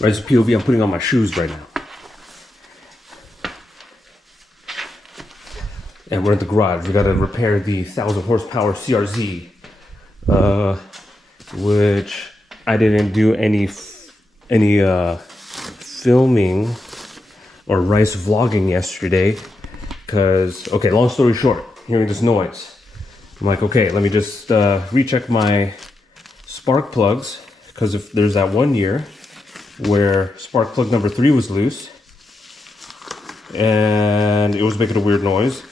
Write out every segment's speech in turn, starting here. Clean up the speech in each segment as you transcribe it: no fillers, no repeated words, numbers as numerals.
Rise POV, I'm putting on my shoes right now. And we're at the garage. We gotta repair the 1,000 horsepower CRZ. Which I didn't do any filming or Rice vlogging yesterday. Cause, okay, long story short, hearing this noise. I'm like, okay, let me just recheck my spark plugs. Cause if there's that one year where spark plug number 3 was loose and it was making a weird noise.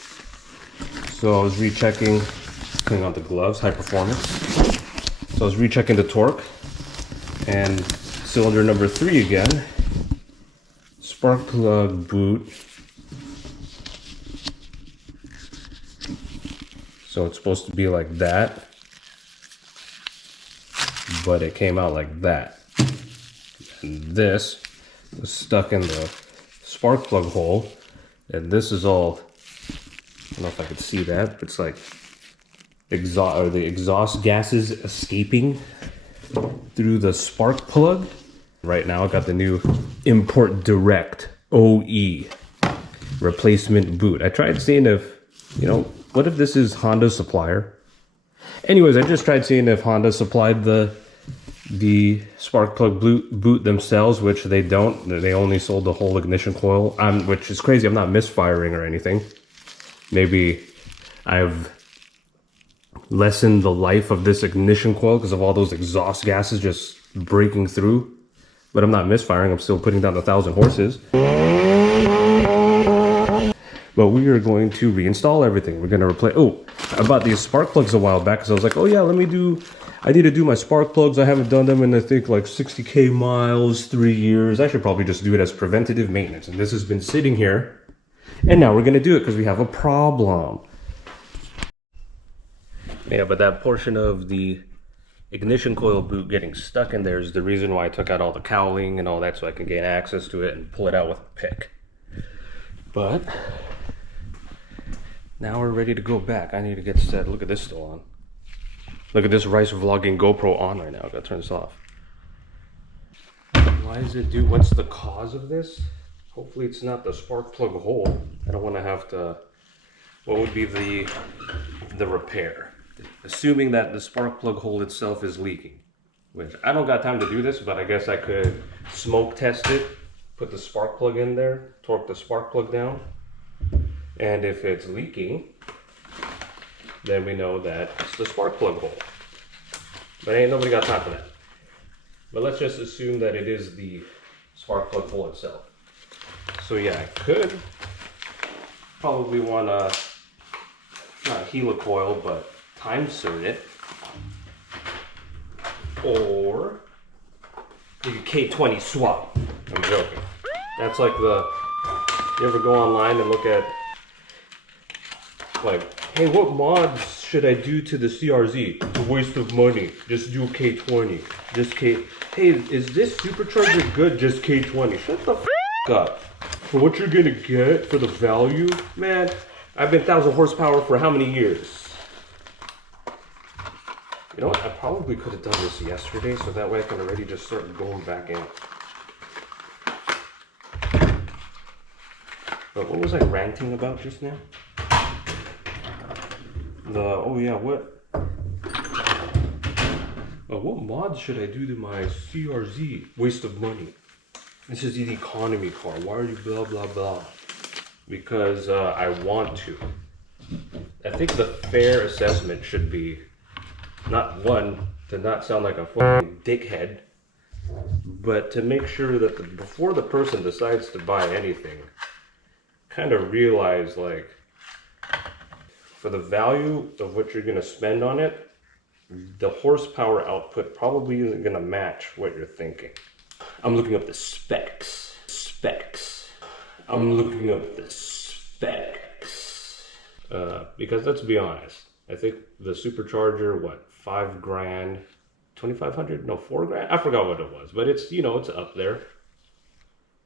So I was rechecking, putting on the gloves, high performance. So I was rechecking the torque and cylinder number 3 again. Spark plug boot. So it's supposed to be like that, but it came out like that. And this was stuck in the spark plug hole, and this is all, I don't know if I could see that, but it's like the exhaust gases escaping through the spark plug. Right now I got the new Import Direct OE replacement boot. I tried seeing if, what if this is Honda's supplier? Anyways, I just tried seeing if Honda supplied the spark plug boot themselves, which they don't. They only sold the whole ignition coil, which is crazy. I'm not misfiring or anything. Maybe I've lessened the life of this ignition coil because of all those exhaust gases just breaking through. But I'm not misfiring. I'm still putting down 1,000 horses. But we are going to reinstall everything. We're going to replace... Oh, I bought these spark plugs a while back because I was like, oh yeah, I need to do my spark plugs. I haven't done them in, I think, like 60K miles, 3 years. I should probably just do it as preventative maintenance. And this has been sitting here. And now we're going to do it because we have a problem. Yeah, but that portion of the ignition coil boot getting stuck in there is the reason why I took out all the cowling and all that, so I can gain access to it and pull it out with a pick. But now we're ready to go back. I need to get set. Look at this still on. Look at this Rice vlogging GoPro on right now. I gotta turn this off. Why does it do? What's the cause of this? Hopefully it's not the spark plug hole. I don't want to have to. What would be the repair? Assuming that the spark plug hole itself is leaking, which I don't got time to do this, but I guess I could smoke test it, put the spark plug in there, torque the spark plug down, and if it's leaking, then we know that it's the spark plug hole. But ain't nobody got time for that. But let's just assume that it is the spark plug hole itself. So yeah, I could probably want to, not helicoil, but time cert it, or you could K20 swap. I'm joking. That's like you ever go online and look at, like, hey, what mods should I do to the CRZ? It's a waste of money. Just do K20. Hey, is this supercharger good? Just K20. Shut the f up. For what you're gonna get for the value, man, I've been 1,000 horsepower for how many years? You know what, I probably could have done this yesterday, so that way I can already just start going back in. But what was I ranting about just now? What mods should I do to my CRZ? Waste of money. This is the economy car. Why are you blah, blah, blah? Because I want to. I think the fair assessment should be, not one, to not sound like a fucking dickhead, but to make sure that before the person decides to buy anything, kind of realize, like, for the value of what you're going to spend on it, the horsepower output probably isn't going to match what you're thinking. I'm looking up the specs. I'm looking up the specs. Because let's be honest, I think the supercharger, what, 5 grand, 2,500? No, 4 grand? I forgot what it was, but it's, it's up there.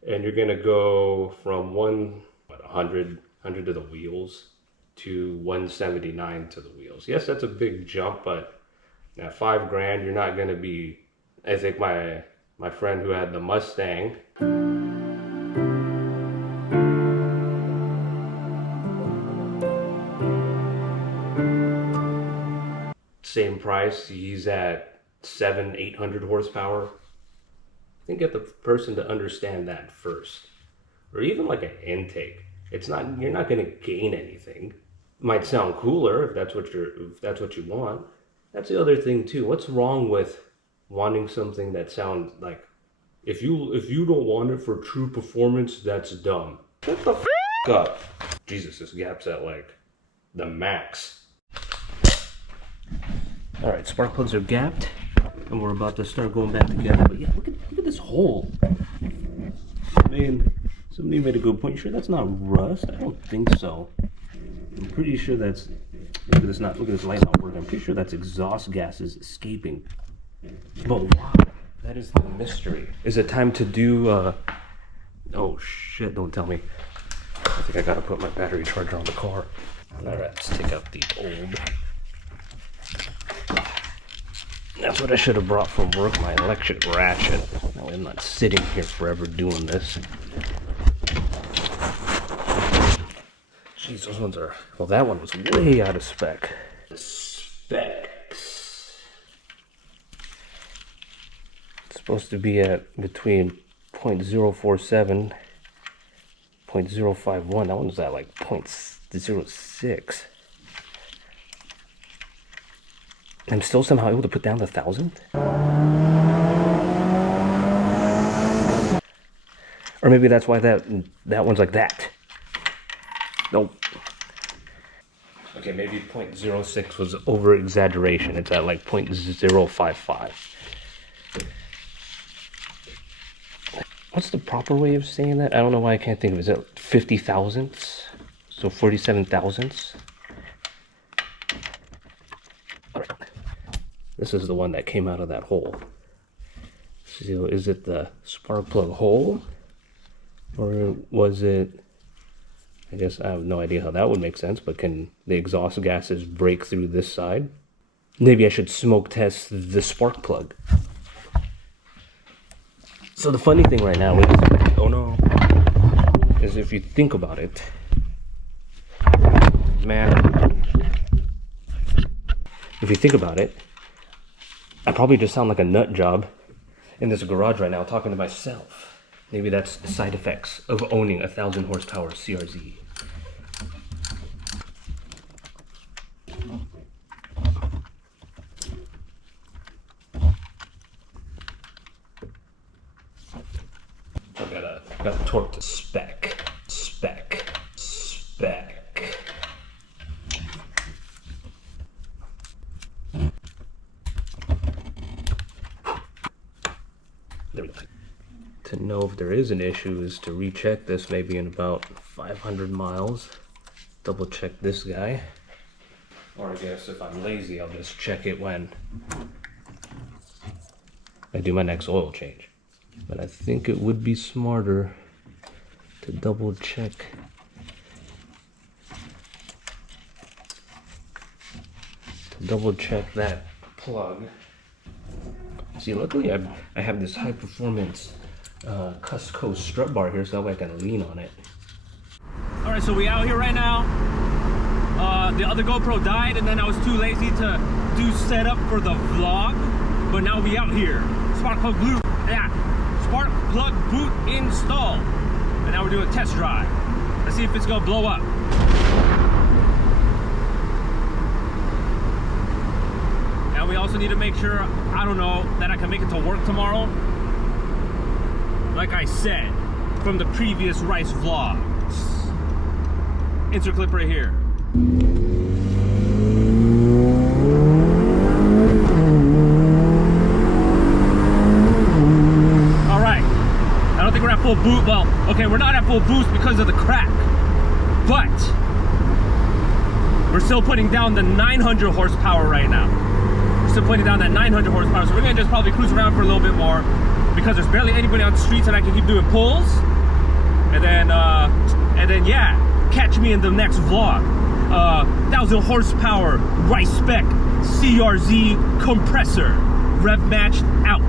And you're gonna go from 100 to the wheels to 179 to the wheels. Yes, that's a big jump, but at 5 grand, you're not gonna be, I think my my friend who had the Mustang. Same price, he's at 700-800 horsepower. I think get the person to understand that first. Or even like an intake. It's not, you're not gonna gain anything. Might sound cooler if that's what you want. That's the other thing too. What's wrong with wanting something that sounds like, if you don't want it for true performance, that's dumb. Shut the f up. Jesus, this gap's at like the max. All right, spark plugs are gapped, and we're about to start going back together. But yeah, look at this hole. I mean, somebody made a good point. You sure that's not rust? I don't think so. I'm pretty sure that's, look at this light not working. I'm pretty sure that's exhaust gases escaping. But wow, that is the mystery. Is it time to do, oh shit, don't tell me. I think I gotta put my battery charger on the car. All right, let's take out the old. That's what I should have brought from work, my electric ratchet. Now I'm not sitting here forever doing this. Jeez, those ones are, well, that one was way out of spec. Specs. It's supposed to be at between 0.047, 0.051. That one's at like 0.06. I'm still somehow able to put down the 1,000? Or maybe that's why that one's like that. Nope. Okay, maybe 0.06 was over exaggeration. It's at like 0.055. What's the proper way of saying that? I don't know why I can't think of it. Is it 50 thousandths? So 47 thousandths? Alright. This is the one that came out of that hole. So is it the spark plug hole? Or was it, I guess I have no idea how that would make sense, but can the exhaust gases break through this side? Maybe I should smoke test the spark plug. So the funny thing right now is, oh no, is if you think about it, man, if you think about it, I probably just sound like a nut job in this garage right now talking to myself. Maybe that's the side effects of owning a 1,000 horsepower CRZ. I gotta torque to spec. There we go. To know if there is an issue is to recheck this maybe in about 500 miles. Double check this guy. Or I guess if I'm lazy, I'll just check it when I do my next oil change. But I think it would be smarter to double check. That plug. See, luckily I have this high performance Cusco strut bar here, so that way I can lean on it. All right, so we out here right now. The other GoPro died, and then I was too lazy to do setup for the vlog. But now we out here. Spark plug boot install, and now we're doing a test drive. Let's see if it's gonna blow up. And we also need to make sure, I don't know, that I can make it to work tomorrow. Like I said from the previous Rice vlogs. Insert clip right here. Alright, I don't think we're at full boot. Well, okay, we're not at full boost because of the crack, but we're still putting down the 900 horsepower right now. We're still putting down that 900 horsepower, so we're gonna just probably cruise around for a little bit more because there's barely anybody on the streets and I can keep doing pulls. And then yeah, catch me in the next vlog. 1,000 horsepower Rice spec CRZ compressor rev matched out.